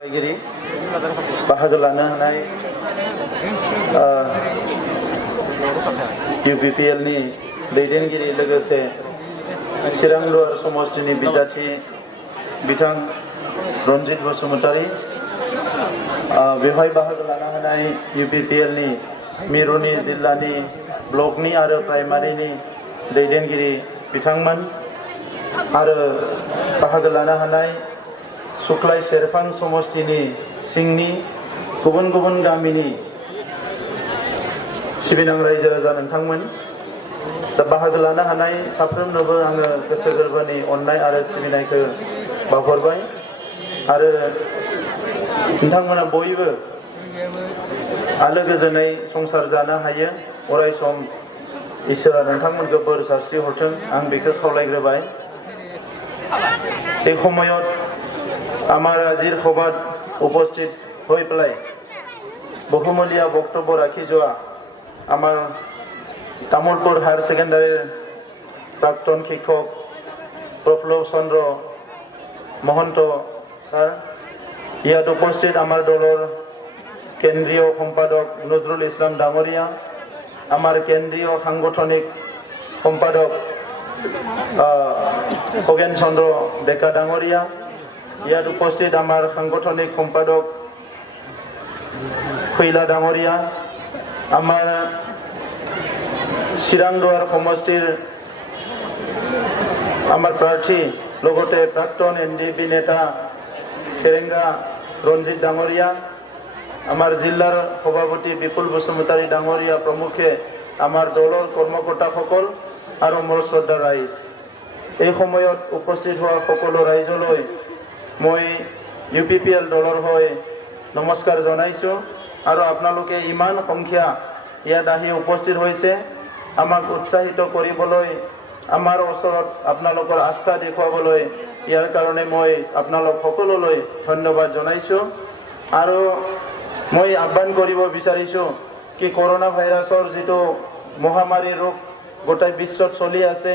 गिरि बाहागो लानो हानाय UPPL नि दैदेनगिरि लोगोसे चिरां लवार समष्टिनि बिजाथि बिथां रनजित बसुमतारी बेवहाय बाहागो लानो हानाय UPPL नि मिरुनि जिल्लानि ब्लकनि आरो प्राइमारिनि दैदेनगिरि बिथांमोन आरो बाहागो लानो हानाय सुक्लाय सेरफां समष्टिनि सिंनि गुबुन गुबुन गामिनि सिबिनां रायजो राजा नोंथांमोन दा बाहागो लानो हानाय साफ्रोमनोबो आङो गोसो गोरबोनि अननाय आरो सिबिनायखौ बावहरबाय आरो नोंथांमोना बयबो आलो गोजोनै संसार जानो हायो अराय सम इसोरा नोंथांमोनखौ बोर सारस्रि हरथों आं बेखौ खावलायग्रोबाय। এই সময়ত আমার আজির সভাত উপস্থিত হৈ পেলাই বহুমূলীয়া বক্তব্য রাখি যোৱা আমার তামোলপুর হায়ার সেকেন্ডারির প্রাক্তন শিক্ষক প্রফুল্ল চন্দ্র মহন্ত স্যার, ইয়াত উপস্থিত আমার দলের কেন্দ্রীয় সম্পাদক নজরুল ইসলাম ডাঙরিয়া, আমার কেন্দ্রীয় সাংগঠনিক সম্পাদক খগেন চন্দ্র ডেকা ডাঙরিয়া, ইয়াত উপস্থিত আমার সাংগঠনিক সম্পাদক খৈলা ডাঙরিয়া, আমার চিৰাং লৱাৰ সমষ্টিৰ আমাৰ প্ৰাৰ্থী লগতে প্ৰাক্তন NDP নেতা ফেৰেঙ্গা ৰঞ্জিত ডাঙৰিয়া, আমাৰ জিলাৰ সভাপতি বিপুল বসুমতাৰী ডাঙৰিয়া প্ৰমুখে আমাৰ দলেৰ কৰ্মকৰ্তা সকল আৰ মোৰ শ্ৰদ্ধা ৰাইজ, এই সময়ত উপস্থিত হওয়া সকলো ৰাইজলৈ মই UPPL দলৰ হৈ নমস্কাৰ জনাইছোঁ আৰু আপোনালোকে ইমান সংখ্যা ইয়াত আহি উপস্থিত হৈছে আমাক উৎসাহিত কৰিবলৈ, আমাৰ ওচৰত আপোনালোকৰ আস্থা দেখুৱাবলৈ, ইয়াৰ কাৰণে মই আপোনালোক সকলোলৈ ধন্যবাদ জনাইছোঁ। আৰু মই আহ্বান কৰিব বিচাৰিছোঁ কি কৰোনা ভাইৰাছৰ যিটো মহামাৰী ৰোগ গোটেই বিশ্বত চলি আছে,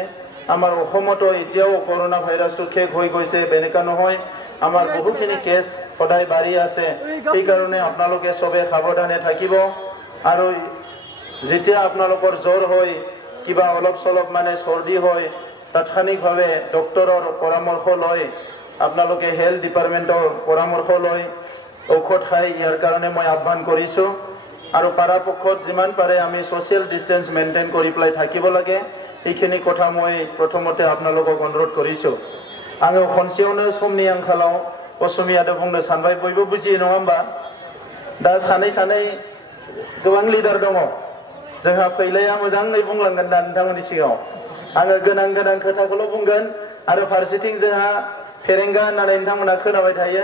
আমাৰ অসমতো এতিয়াও কৰোনা ভাইৰাছটো শেষ হৈ গৈছে এনেকুৱা নহয়, আমাৰ বহুখিনি কেছ সদায় বাঢ়ি আছে। সেইকাৰণে আপোনালোকে চবে সাৱধানে থাকিব আৰু যেতিয়া আপোনালোকৰ জ্বৰ হয় কিবা অলপ চলপ মানে চৰ্দি হয় তাৎক্ষণিকভাৱে ডক্টৰৰ পৰামৰ্শ লৈ আপোনালোকে হেল্থ ডিপাৰ্টমেণ্টৰ পৰামৰ্শ লৈ ঔষধ খাই ইয়াৰ কাৰণে মই আহ্বান কৰিছোঁ। আৰু পৰাপক্ষত যিমান পাৰে আমি সোশ্যাল ডিষ্টেন্স মেইনটেইন কৰি পেলাই থাকিব লাগে, এইখিনি কথা মই প্ৰথমতে আপোনালোকক অনুৰোধ কৰিছোঁ। आङो खनसेयावनो समनि आंखालाव असमियादो बुंनो सानबाय, बयबो बुजियो नङा होमबा? दा सानै सानै गोबां लिडार दङ, जोंहा फैलाया मोजाङै बुंलांगोन दा नोंथांमोननि सिगाङाव। आङो गोनां गोनां खोथाखौल' बुंगोन आरो फारसेथिं जोंहा फेरेंगा होननानै नोंथांमोना खोनाबाय थायो।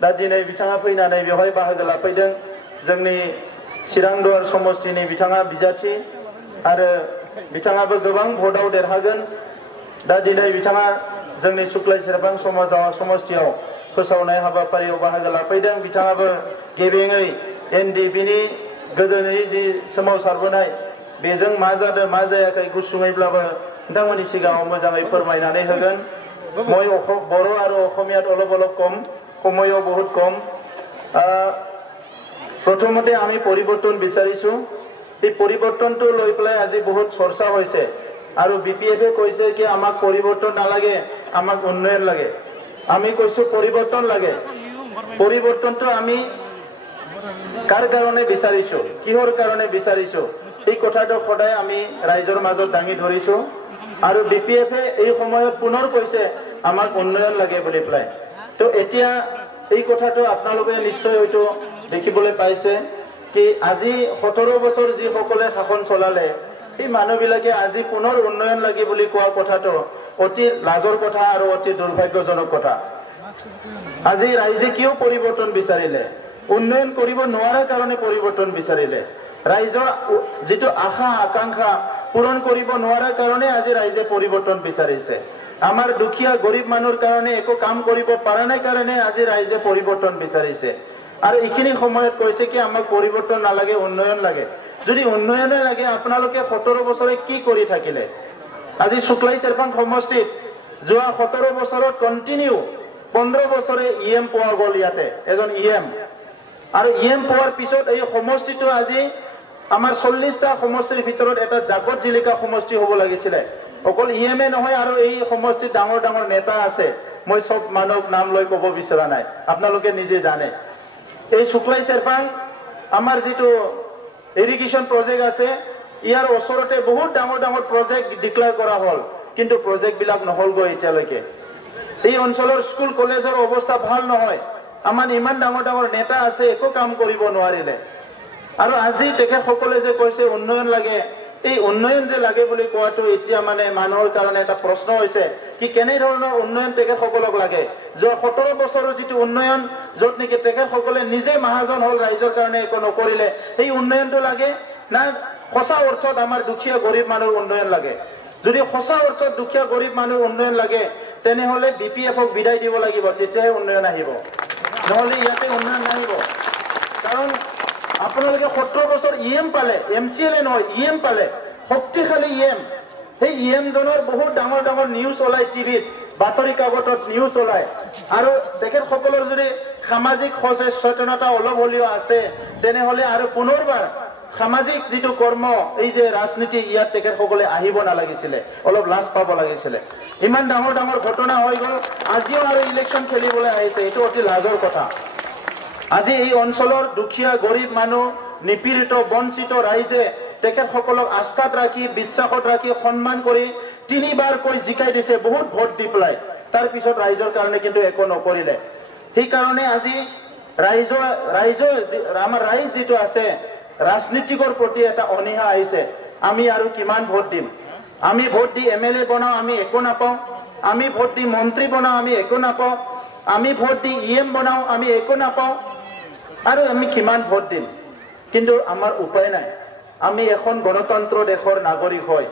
दा दिनै बिथाङा फैनानै बेवहाय बाहागो लाफैदों, जोंनि चिरां लवार समष्टिनि बिथाङा बिजाथि आरो बिथाङाबो गोबां भटआव देरहागोन। दा दिनै बिथाङा जोंनि सुक्लाय सेरफां समष्टियाव फोसावनाय हाबाफारियाव बाहागो लाफैदों। बिथाङाबो गेबेङै NDP नि गोदोनि जि सोमावसारबोनाय बेजों मा जादों मा जायाखै गुसुङैब्लाबो नोंथांमोननि सिगाङाव मोजाङै फोरमायनानै होगोन। মই बर' आरो অসমীয়াত অলপ অলপ কম, সময়ও বহুত কম। প্ৰথমতে আমি পৰিৱৰ্তন বিচাৰিছোঁ, এই পৰিৱৰ্তনটো লৈ পেলাই আজি বহুত চৰ্চা হৈছে আৰু BPF কৈছে কি আমাক পৰিৱৰ্তন নালাগে, আমাক উন্নয়ন লাগে। আমি কৈছোঁ পৰিৱৰ্তন লাগে। পৰিৱৰ্তনটো আমি কাৰ কাৰণে বিচাৰিছোঁ, কিহৰ কাৰণে বিচাৰিছোঁ, এই কথাটো সদায় আমি ৰাইজৰ মাজত দাঙি ধৰিছোঁ আৰু BPF এই সময়ত পুনৰ কৈছে আমাক উন্নয়ন লাগে বুলি পেলাই। তো এতিয়া এই কথাটো আপোনালোকে নিশ্চয় হয়তো দেখিবলৈ পাইছে কি আজি 17 বছৰ যিসকলে শাসন চলালে সেই মানুহবিলাকে আজি পুনৰ উন্নয়ন লাগে বুলি কোৱা কথাটো অতি লাজৰ কথা আৰু অতি দুৰ্ভাগ্যজনক কথা। আজি ৰাইজে কিয় পৰিৱৰ্তন বিচাৰিলে, উন্নয়ন কৰিব নোৱাৰাৰ কাৰণে পৰিৱৰ্তন বিচাৰিলে, ৰাইজৰ যিটো আশা আকাংক্ষা পূৰণ কৰিব নোৱাৰাৰ কাৰণে আজি ৰাইজে পৰিৱৰ্তন বিচাৰিছে। আমাৰ দুখীয়া গৰীব মানুহৰ কাৰণে একো কাম কৰিব পৰা নাই কাৰণে আজি ৰাইজে পৰিৱৰ্তন বিচাৰিছে। আৰু এইখিনি সময়ত কৈছে কি আমাক পৰিৱৰ্তন নালাগে, উন্নয়ন লাগে। যদি উন্নয়নে লাগে আপোনালোকে 17 বছৰে কি কৰি থাকিলে? আজি শুক্লাই চেৰপাং সমষ্টিত যোৱা 17 বছৰত কণ্টিনিউ 15 বছৰে ইএম পোৱা গ'ল ইয়াতে এজন ইএম আৰু ইএম পোৱাৰ পিছত এই সমষ্টিটো আজি আমাৰ 40টা সমষ্টিৰ ভিতৰত এটা জাগত জিলিকা সমষ্টি হ'ব লাগিছিলে অকল ইএমএ নহয় আৰু এই সমষ্টিত ডাঙৰ ডাঙৰ নেতা আছে মই সব মানুহক নাম লৈ ক'ব বিচৰা নাই আপোনালোকে নিজে জানে এই শুক্লাই চেৰপাং আমাৰ যেটো ইৰিগেশ্যন প্ৰজেক্ট আছে ইয়াৰ ওচৰতে বহুত ডাঙৰ ডাঙৰ প্ৰজেক্ট ডিক্লেয়াৰ কৰা হ'ল কিন্তু প্ৰজেক্ট বিলাক নহল গৈ এতিয়ালৈকে এই অঞ্চলৰ স্কুল কলেজৰ অৱস্থা ভাল নহয় আমাৰ ইমান ডাঙৰ ডাঙৰ নেতা আছে একো কাম কৰিব নোৱাৰিলে আৰু আজি তেখেতসকলে যে কৈছে উন্নয়ন লাগে এই উন্নয়ন যে লাগে বুলি কোৱাটো এতিয়া মানে মানুহৰ কাৰণে এটা প্ৰশ্ন হৈছে কি কেনে ধৰণৰ উন্নয়ন তেখেতসকলক লাগে যোৱা 17 বছৰৰ যেটো উন্নয়ন যত নেকি তেখেতসকলে নিজে মহাজন হল ৰাইজৰ কাৰণে একো নকৰিলে এই উন্নয়নটো লাগে না সঁচা অৰ্থত আমাৰ দুখীয়া গৰীব মানুহৰ উন্নয়ন লাগে যদি সঁচা অৰ্থত দুখীয়া গৰীব মানুহৰ উন্নয়ন লাগে তেনেহলে বিপিএফক বিদায় দিব লাগিব তেতিয়াহে উন্নয়ন আহিব নহলে ইয়াতে উন্নয়ন নাহিব কাৰণ আপোনালোকে 17 বছৰ ইএম পালে এমচিএলএ নহয় ইএম পালে শক্তিশালী ইএম সেই ইএম জনৰ বহুত ডাঙৰ ডাঙৰ নিউজ ওলাই টিভিত বাতৰি কাকতত নিউজ ওলাই আৰু তেখেতসকলৰ যদি সামাজিক সচেতনতা অলপ হলেও আছে তেনেহলে আৰু পুনৰবাৰ সামাজিক যেটো কৰ্ম এই যে ৰাজনীতি ইয়াত তেখেতসকলে আহিব নালাগিছিলে অলপ লাজ পাব লাগিছিলে ইমান ডাঙৰ ডাঙৰ ঘটনা হৈ গ'ল আজিও আৰু ইলেকশ্যন খেলিবলৈ আহিছে এইটো অতি লাজৰ কথা আজি এই অঞ্চলৰ দুখীয়া গৰীব মানুহ নিপীড়িত বঞ্চিত ৰাইজে তেখেতসকলক আস্থাত ৰাখি বিশ্বাসত ৰাখি সন্মান কৰি 3 বাৰ কৈ জিকাই দিছে বহুত ভোট দি পেলাই তাৰ পিছত ৰাইজৰ কাৰণে কিন্তু একো নকৰিলে সেই কাৰণে আজি আমাৰ ৰাইজ যেটো আছে ৰাজনীতিকৰ প্ৰতি এটা অনীহা আহিছে আমি আৰু কিমান ভোট দিম আমি ভোট দি এমএলএ বনাও আমি একো নাপাওঁ আমি ভোট দি মন্ত্ৰী বনাও আমি একো নাপাওঁ আমি ভোট দি ইএম বনাও আমি একো নাপাওঁ আৰু আমি কিমান ভোট দিম কিন্তু আমাৰ উপায় নাই আমি এখন গণতন্ত্ৰ দেশৰ নাগৰিক হয়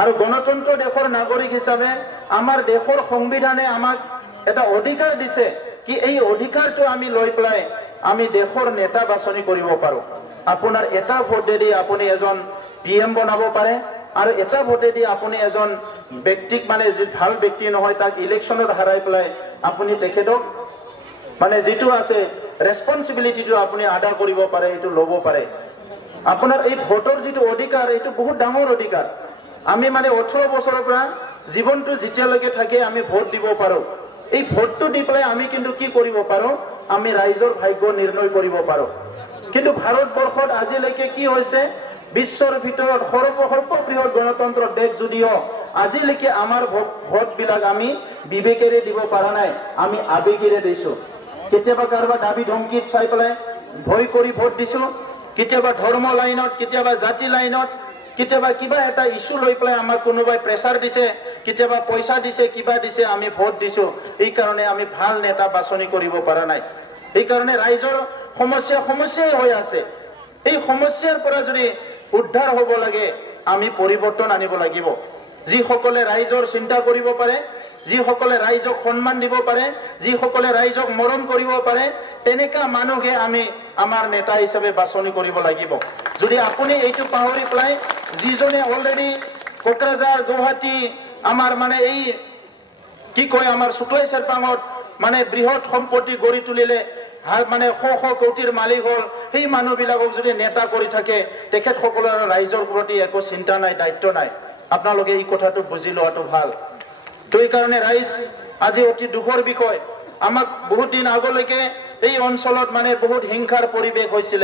আৰু গণতন্ত্ৰ দেশৰ নাগৰিক হিচাপে আমাৰ দেশৰ সংবিধানে আমাক এটা অধিকাৰ দিছে কি এই অধিকাৰটো আমি লৈ পেলাই আমি দেশৰ নেতা বাছনি কৰিব পাৰো আপোনাৰ এটা ভোটে দি আপুনি এজন পিএম বনাব পাৰে আৰু এটা ভোটে দি আপুনি এজন ব্যক্তিক মানে যে ভাল ব্যক্তি নহয় তাক ইলেকশ্যনত হাৰাই পেলাই আপুনি তেখেতক মানে যেটো আছে ৰেসপন্সিবিলিটিটো আপুনি আদা কৰিব পাৰে এটো লব পাৰে আপোনাৰ এই ভোটৰ যেটো অধিকাৰ এটো বহুত ডাঙৰ অধিকাৰ আমি মানে 18 বছৰৰ পৰা জীৱনটো যেতিয়ালৈকে থাকে আমি ভোট দিব পাৰো এই ভোটটো দি পেলাই আমি কিন্তু কি কৰিব পাৰো আমি ৰাইজৰ ভাগ্য নিৰ্ণয় কৰিব পাৰো কিন্তু ভাৰতবৰ্ষত আজিলৈকে কি হৈছে বিশ্বৰ ভিতৰত সৰ্ববৃহৎ গণতন্ত্ৰ দেশ যদিও আজিলৈকে আমাৰ ভোট বিলাক আমি বিবেকেৰে দিব পৰা নাই আমি আবেগেৰে দিছো কেতিয়াবা কাৰোবাৰ দাবী ধমকিত চাই পেলাই ভয় কৰি ভোট দিছো কেতিয়াবা ধৰ্ম লাইনত কেতিয়াবা জাতি লাইনত কেতিয়াবা কিবা এটা ইস্যু লৈ পেলাই আমাক কোনোবাই প্ৰেছাৰ দিছে কেতিয়াবা পইচা দিছে কিবা দিছে আমি ভোট দিছো এই কাৰণে আমি ভাল নেতা বাছনি কৰিব পৰা নাই এই কাৰণে ৰাইজৰ সমস্যাই হৈ আছে এই সমস্যাৰ পৰা যদি উদ্ধাৰ হ'ব লাগে আমি পৰিৱৰ্তন আনিব লাগিব যিসকলে ৰাইজৰ চিন্তা কৰিব পাৰে যিসকলে ৰাইজক সন্মান দিব পাৰে যিসকলে ৰাইজক মৰম কৰিব পাৰে তেনেকা মানুহে আমি আমাৰ নেতা হিচাপে বাছনি কৰিব লাগিব যদি আপুনি এইটো পাহৰি পেলাই যিজনে অলৰেডি কোকৰাঝাৰ গুৱাহাটী আমাৰ মানে এই কি কয় আমাৰ শুক্লাই চেৰপাঙত মানে বৃহৎ সম্পত্তি গঢ়ি তুলিলে মানে শ কোটিৰ মালিক হল সেই মানুহবিলাকক যদি নেতা কৰি থাকে তেখেতসকলৰ ৰাইজৰ প্ৰতি একো চিন্তা নাই দায়িত্ব নাই আপোনালোকে এই কথাটো বুজি লোৱাটো ভাল তো এই কাৰণে ৰাইজ আজি অতি দুখৰ বিষয় আমাক বহুত দিন আগলৈকে এই অঞ্চলত মানে বহুত হিংসাৰ পৰিৱেশ হৈছিল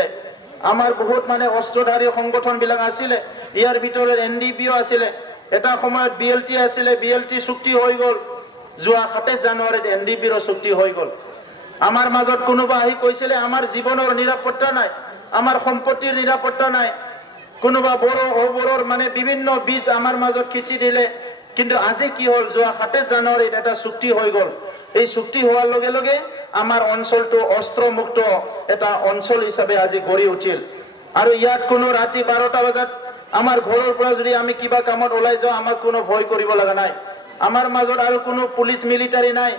আমাৰ বহুত মানে অস্ত্ৰধাৰী সংগঠন বিলাক আছিল ইয়াৰ ভিতৰত এনডিপিও আছিল এটা সময়ত বিএলটি আছিল বিএলটি চুক্তি হৈ গল যোৱা 27 জানুৱাৰীত এনডিপিৰ চুক্তি হৈ গল আমাৰ মাজত কোনোবা আহি কৈছিল আমাৰ জীৱনৰ নিৰাপত্তা নাই আমাৰ সম্পত্তিৰ নিৰাপত্তা নাই কোনোবা বড়ৰ মানে বিভিন্ন বীজ আমাৰ মাজত খিচি দিলে কিন্তু আজি কি হল যোৱা 27 জানুৱাৰীত এটা চুক্তি হৈ গল এই চুক্তি হোৱাৰ লগে লগে আমাৰ অঞ্চলটো অস্ত্ৰমুক্ত এটা অঞ্চল হিচাপে আজি গঢ়ি উঠিল আৰু ইয়াত কোনো ৰাতি 12টা বজাত আমাৰ ঘৰৰ পৰা যদি আমি কিবা কামত ওলাই যাওঁ আমাক কোনো ভয় কৰিব লগা নাই আমাৰ মাজত আৰু কোনো পুলিচ মিলিটাৰী নাই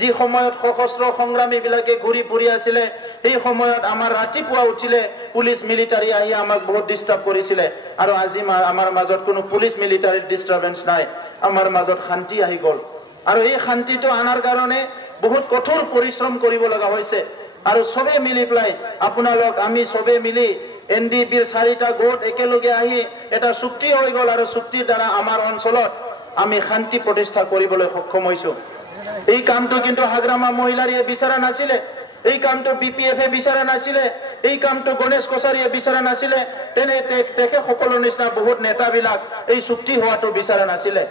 যি সময়ত সশস্ত্ৰ সংগ্ৰামী বিলাকে ঘূৰি ফুৰি আছিল এই সময়ত আমাৰ ৰাতিপুৱা উঠিলে পুলিচ মিলিটাৰী আহি আমাক বহুত ডিস্টাৰ্ব কৰিছিল আৰু আজি আমাৰ মাজত কোনো পুলিচ মিলিটাৰী ডিস্টাৰবেন্স নাই আমাৰ মাজত শান্তি আহি গল আৰু এই শান্তিটো আনাৰ কাৰণে বহুত কঠোৰ পৰিশ্ৰম কৰিব লগা হৈছে আৰু সবে মিলি পেলাই আপোনালোক আমি সবে মিলি এনডিপিৰ 4টা গোট একেলগে আহি এটা চুক্তি হৈ গ'ল আৰু চুক্তিৰ দ্বাৰা আমাৰ অঞ্চলত আমি শান্তি প্ৰতিষ্ঠা কৰিবলৈ সক্ষম হৈছো এই কামটো কিন্তু হাগ্ৰামা মহিলাৰীয়ে বিচৰা নাছিলে এই কামটো বিপিএফে বিচৰা নাছিলে এই কামটো গণেশ কছাৰীয়ে বিচৰা নাছিলে তেনে তেখে সকলো নিচিনা বহুত নেতাবিলাক এই চুক্তি হোৱাটো বিচৰা নাছিলে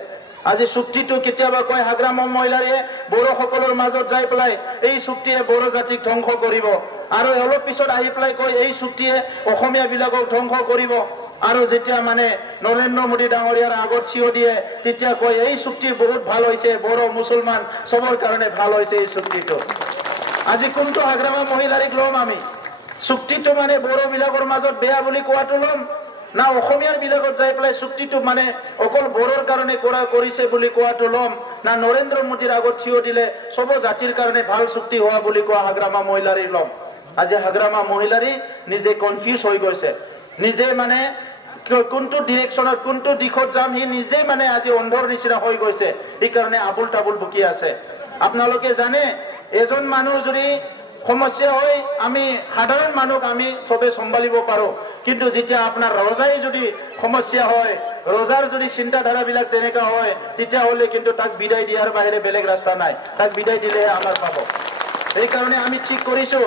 আজি চুক্তিটো কেতিয়াবা কয় হাগ্ৰামা মহিলাৰীয়ে বড়োসকলৰ মাজত যাই পেলাই এই চুক্তিয়ে বড়ো জাতিক ধ্বংস কৰিব আৰু অলপ পিছত আহি পেলাই কয় এই চুক্তিয়ে অসমীয়া বিলাকক ধ্বংস কৰিব আৰু যেতিয়া মানে নৰেন্দ্ৰ মোদী ডাঙৰীয়াৰ আগত থিয় দিয়ে তেতিয়া কয় এই চুক্তি বহুত ভাল হৈছে বড়ো মুছলমান সবৰ কাৰণে ভাল হৈছে এই চুক্তিটো আজি কোনটো হাগ্ৰামা মহিলাৰীক ল'ম আমি চুক্তিটো মানে বড়ো বিলাকৰ মাজত বেয়া বুলি কোৱাটো ল'ম না অসমীয়াৰ বিলাকত যাই পেলাই চুক্তিটো মানে অকল বড়োৰ কাৰণে কৰিছে বুলি কোৱাটো ল'ম না নৰেন্দ্ৰ মোদীৰ আগত থিয় দিলে সব জাতিৰ কাৰণে ভাল চুক্তি হোৱা বুলি কোৱা হাগ্ৰামা মহিলাৰী ল'ম আজি হাগ্ৰামা মহিলাৰী নিজে কনফিউজ হৈ গৈছে নিজে মানে কোনটো ডিৰেকশ্যনত কোনটো দিশত যাম সি নিজে মানে আজি অন্ধৰ নিচিনা হৈ গৈছে এই কাৰণে আবুল তাবুল বকি আছে আপোনালোকে জানে এজন মানুহ যদি সমস্যা হয় আমি সাধাৰণ মানুহ আমি সবে চম্ভালিব পাৰো কিন্তু যেতিয়া আপোনাৰ ৰজাই যদি সমস্যা হয় ৰজাৰ যদি চিন্তাধাৰা বিলাক তেনেকা হয় তেতিয়া হলে কিন্তু তাক বিদায় দিয়াৰ বাহিৰে বেলেগ ৰাস্তা নাই তাক বিদায় দিলে আমাৰ পাব এই কাৰণে আমি ঠিক কৰিছো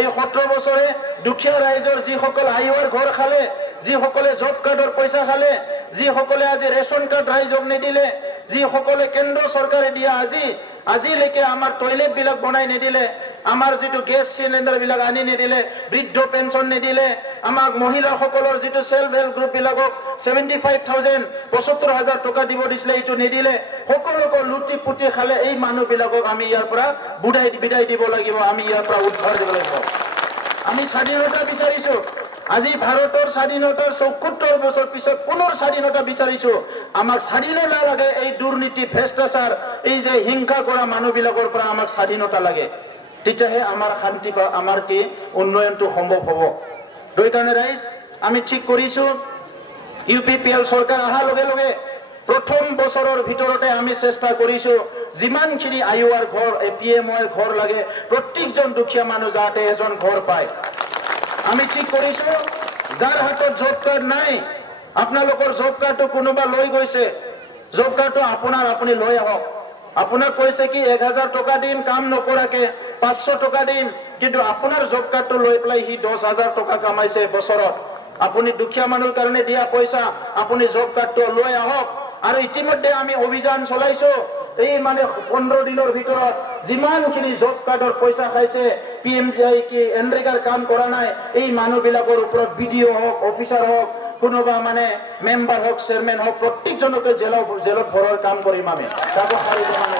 এই 17 বছৰে দুখীয়া ৰাইজৰ যিসকল আইৰ ঘৰ খালে যিসকলে জব কাৰ্ডৰ পইচা খালে যিসকলে আজি ৰেচন কাৰ্ড ৰাইজক নিদিলে যিসকলে কেন্দ্ৰ চৰকাৰে দিয়া আজিলৈকে আমাৰ টয়লেট বিলাক বনাই নিদিলে আমাৰ যিটো গেছ সিলিণ্ডাৰ বিলাক আনি নিদিলে বৃদ্ধ পেঞ্চন নিদিলে আমাক মহিলাসকলৰ যিটো সেলফ হেল্প গ্ৰুপ বিলাকক 75,000 75,000 টকা দিব দিছিলে এইটো নিদিলে সকলোকে লুটি পুটি খালে এই মানুহ বিলাকক আমি ইয়াৰ পৰা বিদায় দিব লাগিব আমি ইয়াৰ পৰা উদ্ধাৰ দিব লাগিব আমি স্বাধীনতা বিচাৰিছো আজি ভাৰতৰ স্বাধীনতাৰ ৭৪ বছৰ পিছত পুনৰ স্বাধীনতা বিচাৰিছো আমাক স্বাধীনতা লাগে এই দুৰ্নীতি ভ্ৰষ্টাচাৰ এই যে হিংসা কৰা মানুহবিলাকৰ পৰা আমাক স্বাধীনতা লাগে তেতিয়াহে আমাৰ শান্তি বা আমাৰ কি উন্নয়নটো সম্ভৱ হ'ব দুই কাৰণে ৰাইজ আমি ঠিক কৰিছো ইউপিপিএল চৰকাৰ অহাৰ লগে লগে প্ৰথম বছৰৰ ভিতৰতে আমি চেষ্টা কৰিছো যিমানখিনি আইওআৰ ঘৰ এপিএমৰ ঘৰ লাগে প্ৰত্যেকজন দুখীয়া মানুহ যাতে এজন ঘৰ পায় আমি ঠিক কৰিছো যাৰ হাতত জব কাৰ্ড নাই আপোনালোকৰ জব কাৰ্ডটো কোনোবা লৈ গৈছে জব কাৰ্ডটো আপুনি লৈ আহক আপোনাক কৈছে কি 1000 টকা দিন কাম নকৰাকে 500 টকা দিন কিন্তু আপোনাৰ জব কাৰ্ডটো লৈ পেলাই সি 10,000 টকা কামাইছে বছৰত আপুনি দুখীয়া মানুহৰ কাৰণে দিয়া পইচা আপুনি জব কাৰ্ডটো লৈ আহক আৰু ইতিমধ্যে আমি অভিযান চলাইছো এই মানে 15 দিনৰ ভিতৰত যিমানখিনি জব কাৰ্ডৰ পইচা খাইছে পিএমজিআই কি এনৰেগাৰ কাম কৰা নাই এই মানুহবিলাকৰ ওপৰত বিডিও হওক অফিচাৰ হওক কোনোবা মানে মেম্বাৰ হওক চেয়াৰমেন হওক প্ৰত্যেকজনকে জেলত ভৰোৱাৰ কাম কৰিম আমি যাব পাৰিব মানে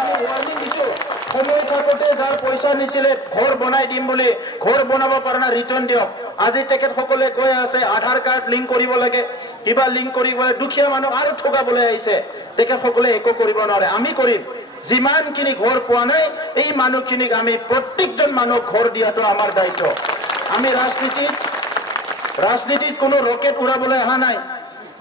আমি ৱাৰ্নিং দিছো সময় থাকোঁতে যাৰ পইচা নিছিলে ঘৰ বনাই দিম বুলি ঘৰ বনাব পৰা না ৰিটাৰ্ণ দিয়ক আজি তেখেতসকলে কৈ আছে আধাৰ কাৰ্ড লিংক কৰিব লাগে কিবা লিংক কৰিব দুখীয়া মানুহ আৰু ঠগাবলৈ আহিছে তেখেতসকলে একো কৰিব নোৱাৰে আমি কৰিম যিমানখিনি ঘৰ পোৱা নাই এই মানুহখিনিক আমি প্ৰত্যেকজন মানুহক ঘৰ দিয়াটো আমাৰ দায়িত্ব আমি ৰাজনীতিত কোনো ৰকেট উৰাবলৈ অহা নাই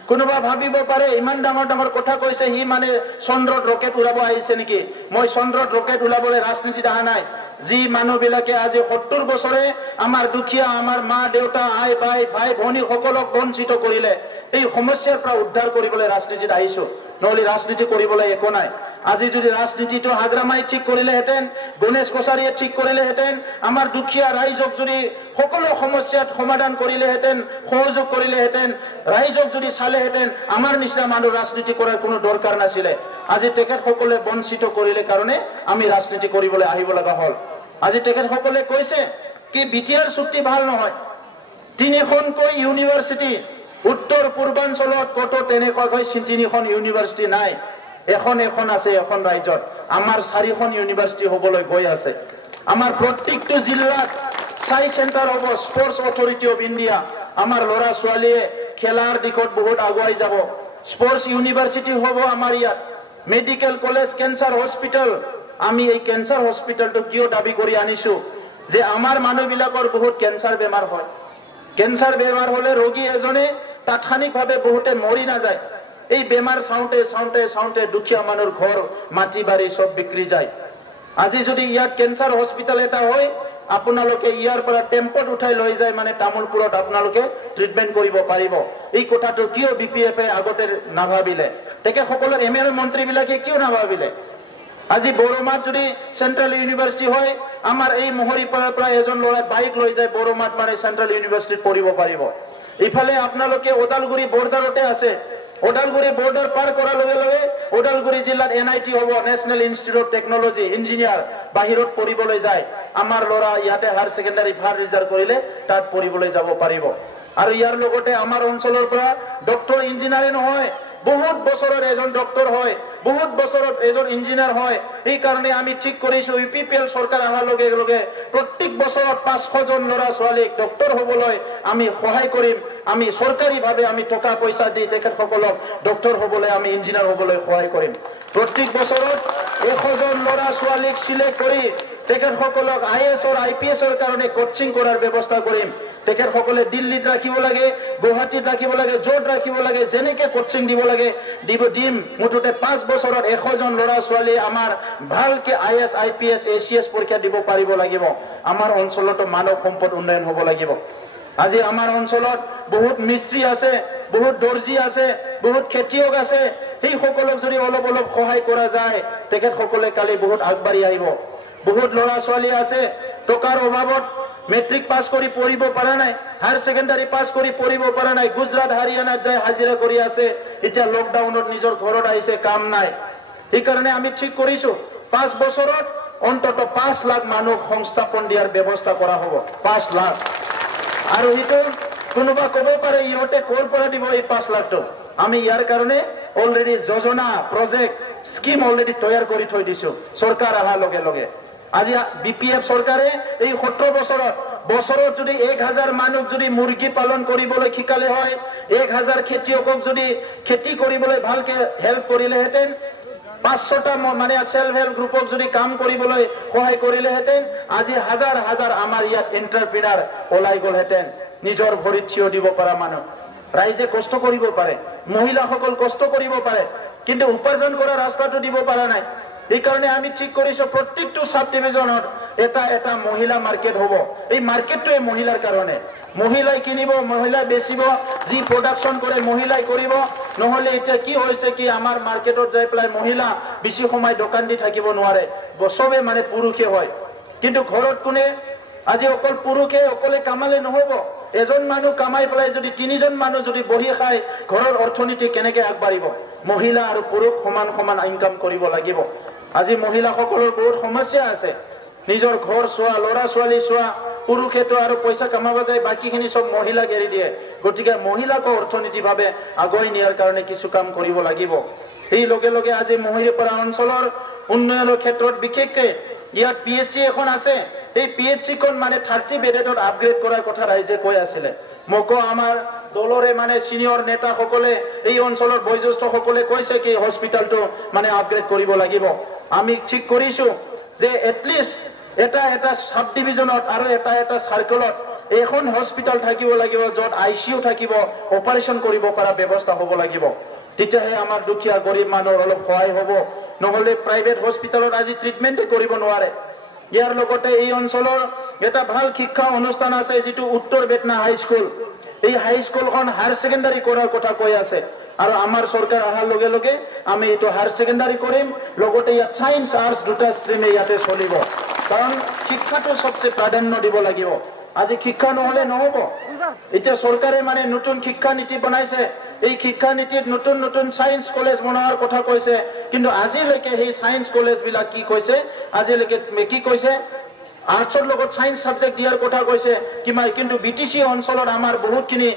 কোনোবা ভাবিব পাৰে ইমান ডাঙৰ কথা কৈছে সি মানে চন্দ্ৰত ৰকেট উৰাব আহিছে নেকি মই চন্দ্ৰত ৰকেট উলাবলৈ ৰাজনীতিত অহা নাই যি মানুহবিলাকে আজি 70 বছৰে আমাৰ দুখীয়া আমাৰ মা দেউতা আই ভাই ভনী সকলক বঞ্চিত কৰিলে এই সমস্যাৰ পৰা উদ্ধাৰ কৰিবলৈ ৰাজনীতিত আহিছো নহলে ৰাজনীতি কৰিবলৈ একো নাই আজি যদি ৰাজনীতিটো হাগ্ৰামাই ঠিক কৰিলেহেঁতেন গণেশ কছাৰীয়ে ঠিক কৰিলেহেঁতেন আমাৰ দুখীয়া ৰাইজক যদি সকলো সমস্যাত সমাধান কৰিলেহেঁতেন সহযোগ কৰিলেহেঁতেন ৰাইজক যদি চালেহেঁতেন আমাৰ নিচিনা মানুহ ৰাজনীতি কৰাৰ কোনো দৰকাৰ নাছিলে আজি তেখেতসকলে বঞ্চিত কৰিলে কাৰণে আমি ৰাজনীতি কৰিবলৈ আহিব লগা হ'ল আজি তেখেতসকলে কৈছে কি বিটিআৰ চুক্তি ভাল নহয় 3খনকৈ ইউনিভাৰ্চিটি উত্তৰ পূৰ্বাঞ্চলত কত তেনেকৈ 3খন ইউনিভাৰ্চিটি নাই এখন আছে এখন ৰাজ্যত আমাৰ 4খন ইউনিভাৰ্চিটি হ'বলৈ গৈ আছে আমাৰ প্ৰত্যেকটো জিলাত সাই চেণ্টাৰ হ'ব স্পৰ্টছ অথৰিটি অফ ইণ্ডিয়া আমাৰ ল'ৰা ছোৱালীয়ে খেলাৰ দিশত বহুত আগুৱাই যাব স্পৰ্টছ ইউনিভাৰ্চিটি হ'ব আমাৰ ইয়াত মেডিকেল কলেজ কেঞ্চাৰ হস্পিটেল আমি এই কেঞ্চাৰ হস্পিটেলটো কিয় দাবী কৰি আনিছো যে আমাৰ মানুহবিলাকৰ বহুত কেঞ্চাৰ বেমাৰ হয় কেঞ্চাৰ বেমাৰ হলে ৰোগী এজনে তাৎক্ষণিকভাৱে বহুতে মৰি নাযায় এই বেমাৰ চাওঁতে দুখীয়া মানুহৰ ঘৰ মাটি বাৰী সব বিক্ৰী যায় আজি যদি ইয়াত কেঞ্চাৰ হস্পিটেল এটা হয় আপোনালোকে ইয়াৰ পৰা টেম্পত উঠাই লৈ যায় মানে তামোলপুৰত আপোনালোকে ট্ৰিটমেণ্ট কৰিব পাৰিব। এই কথাটো কিয় BPF-এ আগতে নাভাবিলে? তেখেতসকলৰ MLA মন্ত্ৰীবিলাকে কিয় নাভাবিলে? আজি বড়োমাত যদি চেণ্ট্ৰেল ইউনিভাৰ্চিটি হয় আমাৰ এই মোহৰিপাৰাৰ পৰা এজন ল'ৰাই বাইক লৈ যায় বড়োমাত মানে চেণ্ট্ৰেল ইউনিভাৰ্চিটিত পঢ়িব পাৰিব। ইফালে আপোনালোকে ওদালগুৰি বৰ্ডাৰতে আছে, ওদালগুৰি বৰ্ডাৰ পাৰ কৰাৰ লগে লগে ওদালগুৰি জিলাত NIT হ'ব, national institute of technology, engineer বাহিৰত পঢ়িবলৈ যায়। আমাৰ ল'ৰা ইয়াতে হায়াৰ ছেকেণ্ডাৰী ভাল ৰিজাল্ট কৰিলে তাত পঢ়িবলৈ যাব পাৰিব। আৰু ইয়াৰ লগতে আমাৰ অঞ্চলৰ পৰা ডক্টৰ ইঞ্জিনিয়াৰে নহয় বহুত বছৰৰ এজন ডক্টৰ হয়, বহুত বছৰত এজন ইঞ্জিনিয়াৰ হয়। এই কাৰণে আমি ঠিক কৰিছো UPPL চৰকাৰ অহাৰ লগে লগে প্ৰত্যেক বছৰত 500 জন ল'ৰা ছোৱালীক ডক্টৰ হ'বলৈ আমি সহায় কৰিম। আমি চৰকাৰীভাৱে আমি টকা পইচা দি তেখেতসকলক ডক্টৰ হ'বলৈ আমি ইঞ্জিনিয়াৰ হ'বলৈ সহায় কৰিম। প্ৰত্যেক বছৰত 100 জন ল'ৰা ছোৱালীক সিলেক্ট কৰি তেখেতসকলক IAS আৰু IPS-ৰ কাৰণে কোচিং কৰাৰ ব্যৱস্থা কৰিম। তেখেতসকলে দিল্লীত ৰাখিব লাগে, গুৱাহাটীত ৰাখিব লাগে, য'ত ৰাখিব লাগে, যেনেকে কোচিং দিব লাগে দিম। মুঠতে 5 বছৰত 100 জন ল'ৰা ছোৱালী আমাৰ ভালকে IAS IPS ACS পৰীক্ষা দিব পাৰিব লাগিব। আমাৰ অঞ্চলতো মানৱ সম্পদ উন্নয়ন হ'ব লাগিব। আজি আমাৰ অঞ্চলত বহুত মিস্ত্ৰী আছে, বহুত দৰ্জী আছে, বহুত খেতিয়ক আছে। সেই সকলক যদি অলপ অলপ সহায় কৰা যায় তেখেতসকলে কালি বহুত আগবাঢ়ি আহিব। বহুত ল'ৰা ছোৱালী আছে টকাৰ অভাৱত মেট্ৰিক পাছ কৰি পঢ়িব পৰা নাই, হায়াৰ ছেকেণ্ডাৰী পাছ কৰি পঢ়িব পৰা নাই, গুজৰাট হাৰিয়ানাত যাই হাজিৰা কৰি আছে। এতিয়া লকডাউনত নিজৰ ঘৰত আহিছে, কাম নাই। সেইকাৰণে আমি ঠিক কৰিছো 5 বছৰত অন্তত 5 লাখ মানুহ সংস্থাপন দিয়াৰ ব্যৱস্থা কৰা হ'ব। 5 লাখ। আৰু এইটো কোনোবা ক'ব পাৰে ইহঁতে ক'ৰ পৰা দিব এই 5 লাখটো? আমি ইয়াৰ কাৰণে অলৰেডি যোজনা প্ৰজেক্ট স্কিম অলৰেডি তৈয়াৰ কৰি থৈ দিছো চৰকাৰ অহাৰ লগে লগে। আজি BPF চৰকাৰে এই 17 বছৰত যদি 1000 মানুহ যদি মুৰ্গী পালন কৰিবলৈ শিকালে হয়, 1000 খেতিয়কক যদি খেতি কৰিবলৈ ভালকে হেল্প কৰিলেহেঁতেন, 500টা মানে সেলফ হেল্প গ্ৰুপক যদি কাম কৰিবলৈ সহায় কৰিলেহেঁতেন, আজি হাজাৰ হাজাৰ আমাৰ ইয়াত এণ্টাৰপ্ৰিনাৰ ওলাই গ'লহেঁতেন। নিজৰ ভৰিত থিয় দিব পৰা মানুহ। ৰাইজে কষ্ট কৰিব পাৰে, মহিলাসকল কষ্ট কৰিব পাৰে, কিন্তু উপাৰ্জন কৰা ৰাস্তাটো দিব পৰা নাই। এইকাৰণে আমি ঠিক কৰিছো প্ৰত্যেকটো সাব ডিভিজনত এটা এটা মহিলা মাৰ্কেট হ'ব। এই মাৰ্কেটটোৱে মহিলাৰ কাৰণে, মহিলাই কিনিব, মহিলাই বেচিব, যি প্ৰডাকশ্যন কৰে মহিলাই কৰিব। নহলে এতিয়া কি হৈছে কি আমাৰ মাৰ্কেটত যাই পেলাই মহিলা বেছি সময় দোকান দি থাকিব নোৱাৰে, চবে মানে পুৰুষে হয়। কিন্তু ঘৰত কোনে? আজি অকল পুৰুষে অকলে কামালে নহব। এজন মানুহ কামাই পেলাই যদি 3 জন মানুহ যদি বহি খায় ঘৰৰ অৰ্থনীতি কেনেকে আগবাঢ়িব? মহিলা আৰু পুৰুষ সমান সমান ইনকাম কৰিব লাগিব। আজি মহিলাসকলৰ বহুত সমস্যা আছে, নিজৰ ঘৰ চোৱা, ল'ৰা ছোৱালী চোৱা। পুৰুষেতো আৰু পইচা কামাব যায়, বাকীখিনি সব মহিলাক এৰি দিয়ে। গতিকে মহিলাকো অৰ্থনীতিভাৱে আগুৱাই নিয়াৰ কাৰণে কিছু কাম কৰিব লাগিব। এই লগে লগে আজি মোহৰিপাৰা অঞ্চলৰ উন্নয়নৰ ক্ষেত্ৰত বিশেষকৈ ইয়াত PHC এখন আছে। এই PHC-খন মানে 30 বেডেডত আপগ্ৰেড কৰাৰ কথা ৰাইজে কৈ আছিলে। মোকো আমাৰ দলৰে মানে সিনিয়ৰ নেতাসকলে এই অঞ্চলৰ বয়োজ্যেষ্ঠসকলে কৈছে কি হস্পিটেলটো মানে আপগ্ৰেড কৰিব লাগিব। আমি ঠিক কৰিছো যে এটলিষ্ট এটা সাব ডিভিজনত আৰু এটা সাৰ্কেলত এখন হস্পিটেল থাকিব লাগিব, য'ত ICU থাকিব, অপাৰেশ্যন কৰিব পৰা ব্যৱস্থা হ'ব লাগিব। তেতিয়াহে আমাৰ দুখীয়া গৰীব মানুহৰ অলপ সহায় হ'ব। নহলে প্ৰাইভেট হস্পিটেলত আজি ট্ৰিটমেণ্টে কৰিব নোৱাৰে। ইয়াৰ লগতে এই অঞ্চলৰ এটা ভাল শিক্ষা অনুষ্ঠান আছে, যিটো উত্তৰ বেতনা হাইস্কুল। এই হাইস্কুলখন হায়াৰ ছেকেণ্ডাৰী কৰাৰ কথা কৈ আছে। আৰু আমাৰ চৰকাৰ অহাৰ লগে লগে আমি এইটো হায়াৰ ছেকেণ্ডাৰী কৰিম। লগতে ইয়াত সায়েন্স আৰ্টছ দুটা ষ্ট্ৰীমে ইয়াতে চলিব, কাৰণ শিক্ষাটো সবচেয়ে প্ৰাধান্য দিব লাগিব। আজি শিক্ষা নহলে নহব। এতিয়া চৰকাৰে মানে নতুন শিক্ষা নীতি বনাইছে। এই শিক্ষা নীতিত নতুন নতুন সায়েন্স কলেজ বনোৱাৰ কথা কৈছে, কিন্তু আজিলৈকে সেই সায়েন্স কলেজ বিলাক কি কৈছে, আজিলৈকে কি কৈছে, আৰ্টছৰ লগত সায়েন্স সাবজেক্ট দিয়াৰ কথা কৈছে। কিন্তু BTC অঞ্চলত আমাৰ বহুতখিনি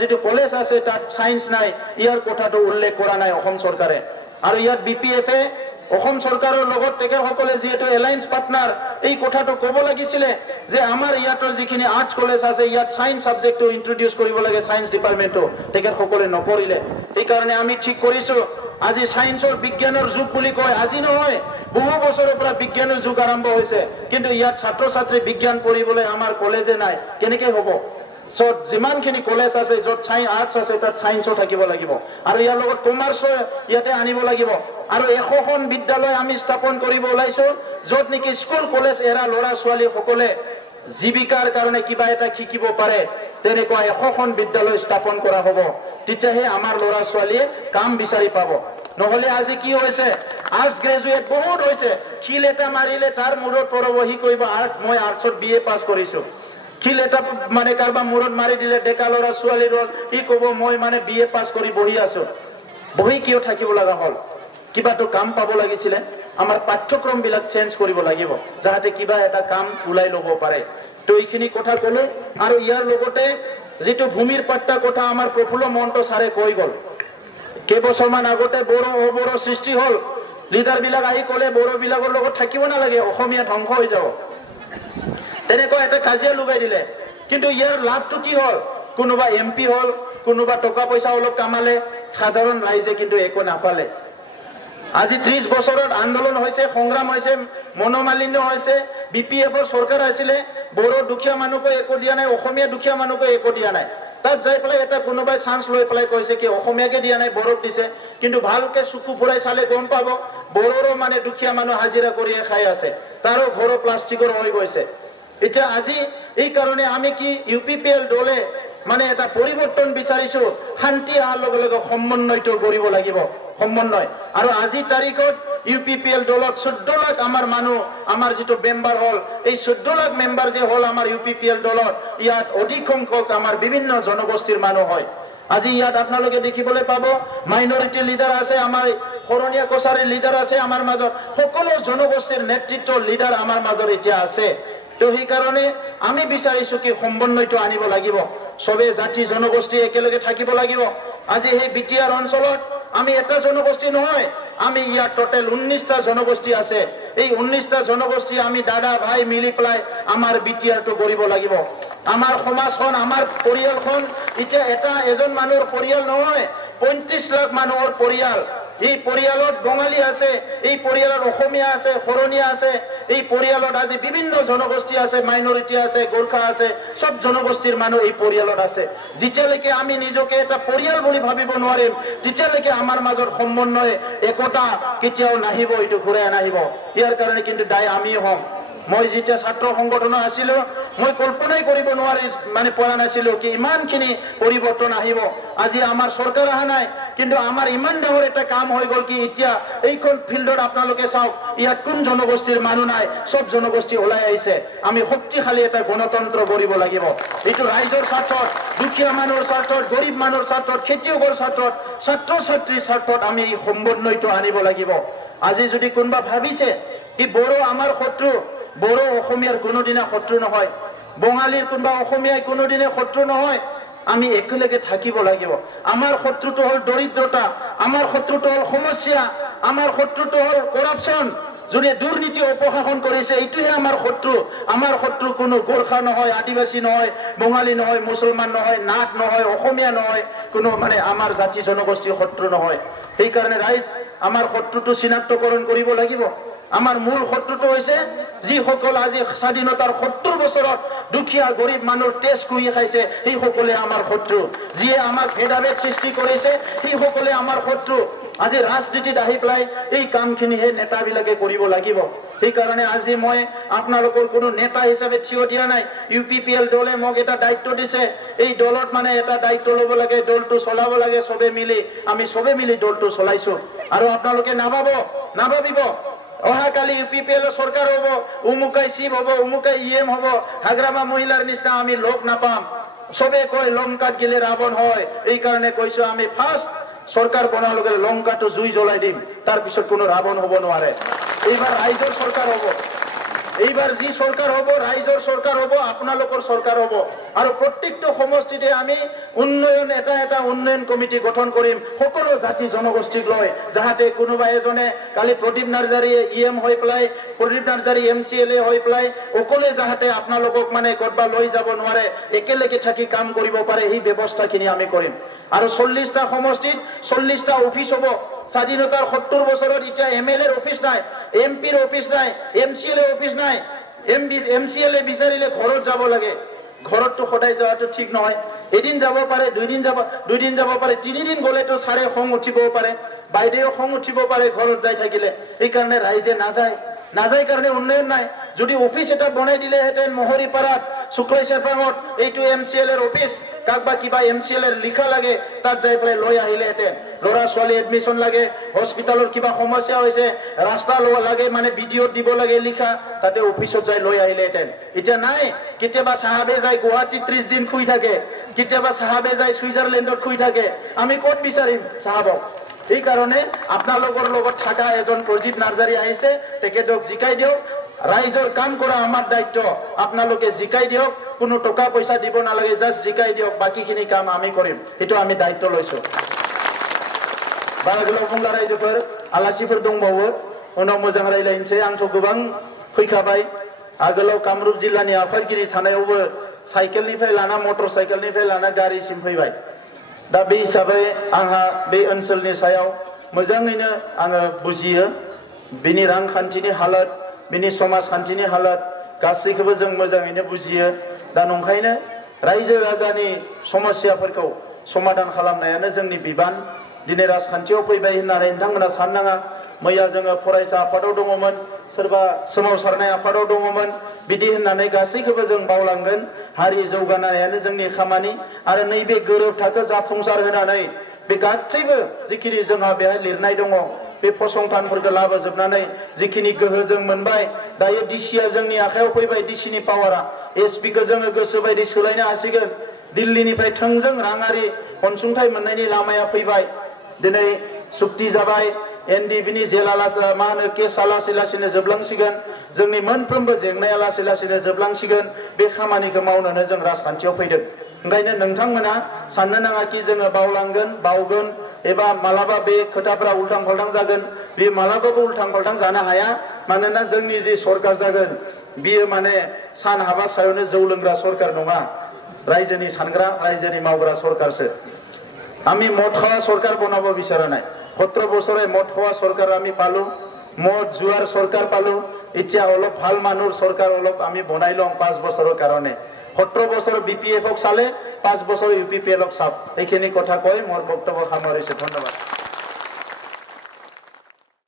যেটো কলেজ আছে তাত সায়েন্স নাই, ইয়াৰ কথাটো উল্লেখ কৰা নাই অসম চৰকাৰে। আৰু ইয়াত BPF-এ অসম চৰকাৰৰ লগত তেখেতসকলে যিহেতু এলায়েন্স পাৰ্টনাৰ, এই কথাটো ক'ব লাগিছিলে যে আমাৰ ইয়াতৰ যিখিনি আৰ্টছ কলেজ আছে ইয়াত সায়েন্স সাবজেক্টটো ইন্ট্ৰডিউচ কৰিব লাগে, সায়েন্স ডিপাৰ্টমেণ্টটো। তেখেতসকলে নকৰিলে। এইকাৰণে আমি ঠিক কৰিছো আজি সায়েন্সৰ বিজ্ঞানৰ যুগ বুলি কয়, আজি নহয় বহু বছৰৰ পৰা বিজ্ঞানৰ যুগ আৰম্ভ হৈছে। কিন্তু ইয়াত ছাত্ৰ ছাত্ৰী বিজ্ঞান পঢ়িবলৈ আমাৰ কলেজে নাই, কেনেকে হ'ব? য'ত যিমানখিনি কলেজ আছে, য'ত আৰ্টছ আছে তাত ছায়েন্সো থাকিব লাগিব, আৰু ইয়াৰ লগত কমাৰ্চো ইয়াতে আনিব লাগিব। আৰু 100খন বিদ্যালয় আমি স্থাপন কৰিব ওলাইছো, য'ত নেকি স্কুল কলেজ এৰা ল'ৰা ছোৱালী সকলে জীৱিকাৰ কাৰণে কিবা এটা শিকিব পাৰে। তেনেকুৱা 100খন বিদ্যালয় স্থাপন কৰা হ'ব, তেতিয়াহে আমাৰ ল'ৰা ছোৱালীয়ে কাম বিচাৰি পাব। নহলে আজি কি হৈছে, আৰ্টছ গ্ৰেজুৱেট বহুত হৈছে, শিল এটা মাৰিলে তাৰ মূৰত পৰব, সি কৰিব আৰ্টছ, মই আৰ্টছত BA পাছ কৰিছো। শিল এটা মানে কাৰোবাৰ মূৰত মাৰি দিলে ডেকা ল'ৰা ছোৱালীৰ সি ক'ব মই মানে BA পাছ কৰি বহি আছো। বহি কিয় থাকিব লগা হ'ল? কিবাটো কাম পাব লাগিছিলে। আমাৰ পাঠ্যক্ৰম বিলাক চেঞ্জ কৰিব লাগিব, যাতে কিবা এটা কাম ওলাই ল'ব পাৰে। তো এইখিনি কথা কলো। আৰু ইয়াৰ লগতে যিটো ভূমিৰ পাট্টা কথা আমাৰ প্ৰফুল্ল মহন্ত ছাৰে কৈ গ'ল, কেইবছৰমান আগতে বড়ো অবড়ো সৃষ্টি হ'ল, লিডাৰ বিলাক আহি ক'লে বড়ো বিলাকৰ লগত থাকিব নালাগে, অসমীয়া ধ্বংস হৈ যাব। তেনেকুৱা এটা কাজিয়া লগাই দিলে। কিন্তু ইয়াৰ লাভটো কি হ'ল? কোনোবা MP হ'ল, কোনোবা টকা পইচা অলপ কামালে, সাধাৰণ ৰাইজে কিন্তু একো নাপালে। আজি 30 বছৰত আন্দোলন হৈছে, সংগ্ৰাম হৈছে, মনোমালিন্য হৈছে, BPFৰ চৰকাৰ আছিলে, বড়ো দুখীয়া মানুহকো একো দিয়া নাই, অসমীয়া দুখীয়া মানুহকো একো দিয়া নাই। তাত যাই পেলাই এটা কোনোবাই চান্স লৈ পেলাই কৈছে কি অসমীয়াকে দিয়া নাই, বড়োক দিছে। কিন্তু ভালকে চকু ফুৰাই চালে গম পাব বড়োৰো মানে দুখীয়া মানুহ হাজিৰা কৰিয়ে খাই আছে, তাৰো ঘৰ প্লাষ্টিকৰ হৈ গৈছে। এতিয়া আজি এই কাৰণে আমি কি UPPL দলে মানে এটা পৰিৱৰ্তন বিচাৰিছো, শান্তি অহাৰ লগে লগে সমন্বয়টো কৰিব লাগিব, সমন্বয়। আৰু আজিৰ তাৰিখত UPPL দলত 14 লাখ আমাৰ মানুহ, আমাৰ যিটো মেম্বাৰ হ'ল, এই 14 লাখ মেম্বাৰ যে হ'ল আমাৰ UPPL দলত, ইয়াত অধিক সংখ্যক আমাৰ বিভিন্ন জনগোষ্ঠীৰ মানুহ হয়। আজি ইয়াত আপোনালোকে দেখিবলৈ পাব মাইনৰিটি লিডাৰ আছে, আমাৰ শৰণীয়া কছাৰীৰ লিডাৰ আছে আমাৰ মাজত, সকলো জনগোষ্ঠীৰ নেতৃত্বৰ লিডাৰ আমাৰ মাজত এতিয়া আছে। তো সেইকাৰণে আমি বিচাৰিছো কি সমন্বয়টো আনিব লাগিব, সবে জাতি জনগোষ্ঠী একেলগে থাকিব লাগিব। আজি সেই BTR অঞ্চলত আমি এটা জনগোষ্ঠী নহয়, আমি ইয়াত টোটেল 19টা জনগোষ্ঠী আছে। এই 19টা জনগোষ্ঠী আমি দাদা ভাই মিলি পেলাই আমাৰ BTRটো কৰিব লাগিব। আমাৰ সমাজখন, আমাৰ পৰিয়ালখন এতিয়া এজন মানুহৰ পৰিয়াল নহয়, 35 লাখ মানুহৰ পৰিয়াল। এই পৰিয়ালত বঙালী আছে, এই পৰিয়ালত অসমীয়া আছে, শৰণীয়া আছে, এই পৰিয়ালত আজি বিভিন্ন জনগোষ্ঠী আছে, মাইনৰিটি আছে, গোৰ্খা আছে, সব জনগোষ্ঠীৰ মানুহ এই পৰিয়ালত আছে। যেতিয়ালৈকে আমি নিজকে এটা পৰিয়াল বুলি ভাবিব নোৱাৰিম, তেতিয়ালৈকে আমাৰ মাজত সমন্বয় একতা কেতিয়াও নাহিব, এইটো ঘূৰাই নাহিব। ইয়াৰ কাৰণে কিন্তু দায় আমি হ'ম। মই যেতিয়া ছাত্ৰ সংগঠন আছিলো, মই কল্পনাই কৰিব পৰা নাছিলো কি ইমানখিনি পৰিৱৰ্তন আহিব। আজি আমাৰ চৰকাৰ অহা নাই, কিন্তু আমাৰ ইমান ডাঙৰ এটা কাম হৈ গ'ল কি এতিয়া এইখন ফিল্ডত আপোনালোকে চাওক, ইয়াত কোন জনগোষ্ঠীৰ মানুহ নাই, সব জনগোষ্ঠী ওলাই আহিছে। আমি শক্তিশালী এটা গণতন্ত্ৰ কৰিব লাগিব। এইটো ৰাইজৰ স্বাৰ্থত, দুখীয়া মানুহৰ স্বাৰ্থত, গৰীব মানুহৰ স্বাৰ্থত, খেতিয়কৰ স্বাৰ্থত, ছাত্ৰ ছাত্ৰীৰ স্বাৰ্থত আমি এই সমন্বয়টো আনিব লাগিব। আজি যদি কোনোবা ভাবিছে কি বড়ো আমাৰ শত্ৰু, বড়ো অসমীয়াৰ কোনোদিনা শত্ৰু নহয়, বঙালীৰ কোনোবা অসমীয়াই কোনোদিনে শত্ৰু নহয়। আমি একেলগে থাকিব লাগিব। আমাৰ শত্ৰুটো হ'ল দৰিদ্ৰতা, আমাৰ শত্ৰুটো হ'ল সমস্যা, আমাৰ শত্ৰুটো হ'ল কৰাপশ্যন। যদি দুৰ্নীতি অপশাসন কৰিছে, এইটোহে আমাৰ শত্ৰু। আমাৰ শত্ৰু কোনো গোৰ্খা নহয়, আদিবাসী নহয়, বঙালী নহয়, মুছলমান নহয়, নাথ নহয়, অসমীয়া নহয়, কোনো মানে আমাৰ জাতি জনগোষ্ঠীৰ শত্ৰু নহয়। সেইকাৰণে ৰাইজ আমাৰ শত্ৰুটো চিনাক্তকৰণ কৰিব লাগিব। আমাৰ মূল শত্ৰুটো হৈছে যিসকল আজি স্বাধীনতাৰ 70 বছৰত দুখীয়া গৰীব মানুহৰ তেজ কুহি খাইছে, সেইসকলে আমাৰ শত্ৰু। যিয়ে আমাক ভেদাভেদ সৃষ্টি কৰিছে, সেইসকলে আমাৰ শত্ৰু। আজি ৰাজনীতিত আহি পেলাই এই কামখিনি সেই নেতাবিলাকে কৰিব লাগিব। সেইকাৰণে আজি মই আপোনালোকৰ কোনো নেতা হিচাপে থিয় দিয়া নাই। UPPL দলে মোক এটা দায়িত্ব দিছে, এই দলত মানে এটা দায়িত্ব ল'ব লাগে, দলটো চলাব লাগে সবে মিলি। আমি সবে মিলি দলটো চলাইছো। আৰু আপোনালোকে নাভাবিব অহাকালি UPPL চৰকাৰ হ'ব, উমুকাই চিফ হ'ব, উমুকাই EM হ'ব, হাগ্ৰামা মহিলাৰ নিচিনা আমি লগ নাপাম। সবে কয় লংকাত গেলে ৰাৱণ হয়, এই কাৰণে কৈছো আমি ফাৰ্ষ্ট চৰকাৰ বনোৱাৰ লগে লংকাটো জুই জ্বলাই দিম, তাৰপিছত কোনো ৰাৱণ হ'ব নোৱাৰে। এইবাৰ ৰাইজৰ চৰকাৰ হ'ব, এইবাৰ যি চৰকাৰ হ'ব ৰাইজৰ চৰকাৰ হ'ব, আপোনালোকৰ চৰকাৰ হ'ব। আৰু প্ৰত্যেকটো সমষ্টিতে আমি উন্নয়ন এটা উন্নয়ন কমিটি গঠন কৰিম, সকলো জাতি জনগোষ্ঠীক লৈ, যাতে কোনোবা এজনে কালি প্ৰদীপ নাৰ্জাৰী EM হৈ পেলাই, প্ৰদীপ নাৰ্জাৰী MCLA হৈ পেলাই অকলে যাতে আপোনালোকক মানে ক'ৰবাত লৈ যাব নোৱাৰে, একেলগে থাকি কাম কৰিব পাৰে, সেই ব্যৱস্থাখিনি আমি কৰিম। আৰু 40টা সমষ্টিত 40টা অফিচ হ'ব। স্বাধীনতাৰ 70 বছৰত এতিয়া MLA অফিচ নাই, MPৰ অফিচ নাই, MCLA অফিচ নাই। MCLA বিচাৰিলে ঘৰত যাব লাগে, ঘৰত তো সদায় যাওয়াটো ঠিক নহয় এদিন যাব পাৰে দুই দিন যাব পাৰে 3 দিন গলে তো সাৰে খং উঠিব পাৰে বাইদেও খং উঠিব পাৰে ঘৰত যাই থাকিলে এই কাৰণে ৰাইজে নাযায় কাৰণে উন্নয়ন নাই যদি অফিস এটা বনাই দিলে হেতেন মহৰীপাৰাত শুক্লাই চেপাঙত এইটো MCL এৰ অফিস কাকবা কিবা MCL এৰ লিখা লাগে তাত যাই পেলাই লৈ আহিলে হেতেন লৰা ছোৱালী এডমিশন লাগে হস্পিটালৰ কিবা সমস্যা হৈছে ৰাস্তা লাগে মানে ভিডিও দিব লাগে লিখা তাতে অফিসত যাই লৈ আহিলে হেতেন এটা নাই কেতিয়াবা সাহাবে যায় গুৱাহাটী 30 দিন খুই থাকে কেতিয়াবা সাহাবে যায় সুইজাৰল্যান্ডত খুই থাকে আমি ক'ত বিচাৰিম সাহাবক এই কাৰণে আপোনালোকৰ লগত থাকা এজন অজিত নাৰ্জাৰী আহিছে তেখেতক জিকাই দিওক ৰাইজৰ কাম কৰা আমাৰ দায়িত্ব আপোনালোকে জিকাই দিওক কোনো টকা পয়সা দিব নালাগে জাস্ট জিকাই দিওক বাকিখিনি কাম আমি কৰিম এটো আমি দায়িত্ব লৈছো बारागोलाव बुंला रायजोफोर आलासिफोर दंबावो उनाव मोजां रायलायनोसै आंथ' गोबां फैखाबाय आगोलाव कामरुप जिल्लानि आफादगिरि थानायावबो साइकेलनिफ्राय लाना मटर साइकेलनिफ्राय लाना गारिसिम फैबाय दा बे हिसाबै आंहा बे ओनसोलनि सायाव मोजाङैनो आङो बुजियो बिनि रांखान्थिनि हालत बिनि समाजखान्थिनि हालत गासैखौबो जों मोजाङैनो बुजियो दा नंखायनो रायजो राजानि समस्याफोरखौ समाधान खालामनायानो जोंनि बिबान दिनै राजखान्थियाव फैबाय होननानै नोंथांमोना साननाङा मैया जोङो फरायसा आफादाव दङमोन सोरबा सोमावसारनाय आफादाव दङमोन बिदि होननानै गासैखौबो जों बावलांगोन हारि जौगानायानो जोंनि खामानि आरो नैबे गोरोब थाखो जाफुंसार होनानै बे गासैबो जिखिनि जोंहा बेहाय लिरनाय दङ बे फसंथानफोरखौ लाबोजोबनानै जिखिनि गोहो जों मोनबाय दायो डिसिया जोंनि आखायाव फैबाय डिसिनि पावारा एसपिखौ जोङो गोसोबायदि सोलायनो हासिगोन दिल्लीनिफ्राय थोंजों राङारि अनसुंथाइ मोननायनि लामाया फैबाय दिनै सुक्ति जाबाय एनडिबिनि जेला मा होनो केसआ लासै लासैनो जोबलांसिगोन जोंनि मोनफ्रोमबो जेंनाया लासै लासैनो जोबलांसिगोन बे खामानिखौ मावनोनो जों राजखान्थियाव फैदों ओंखायनो नोंथांमोना साननो नाङा कि जोङो बावलांगोन बावगोन एबा मालाबा बे खोथाफोरा उल्टां फाल्टां जागोन बे मालाबाबो उल्टां फाल्टां जानो हाया मानोना जोंनि जे सरकार जागोन बियो माने सान हाबा सायावनो जौ लोंग्रा सरकार नङा रायजोनि सानग्रा रायजोनि मावग्रा सरकारसो আমি মদ খাওয়া সরকার বনাবো বিচারা নাই 17 বছরে মদ খাওয়া সরকার আমি পালো মদ জুয়ার সরকার পালো এতিয়া অলপ ভাল মানুষ সরকার অলপ আমি বনাই লম 5 বছরের কারণে 17 বছর বিপিএফক চালে 5 বছর ইউপিপিএলক চাপ এইখিনি কথা কই মোর বক্তব্য সামৰিছো ধন্যবাদ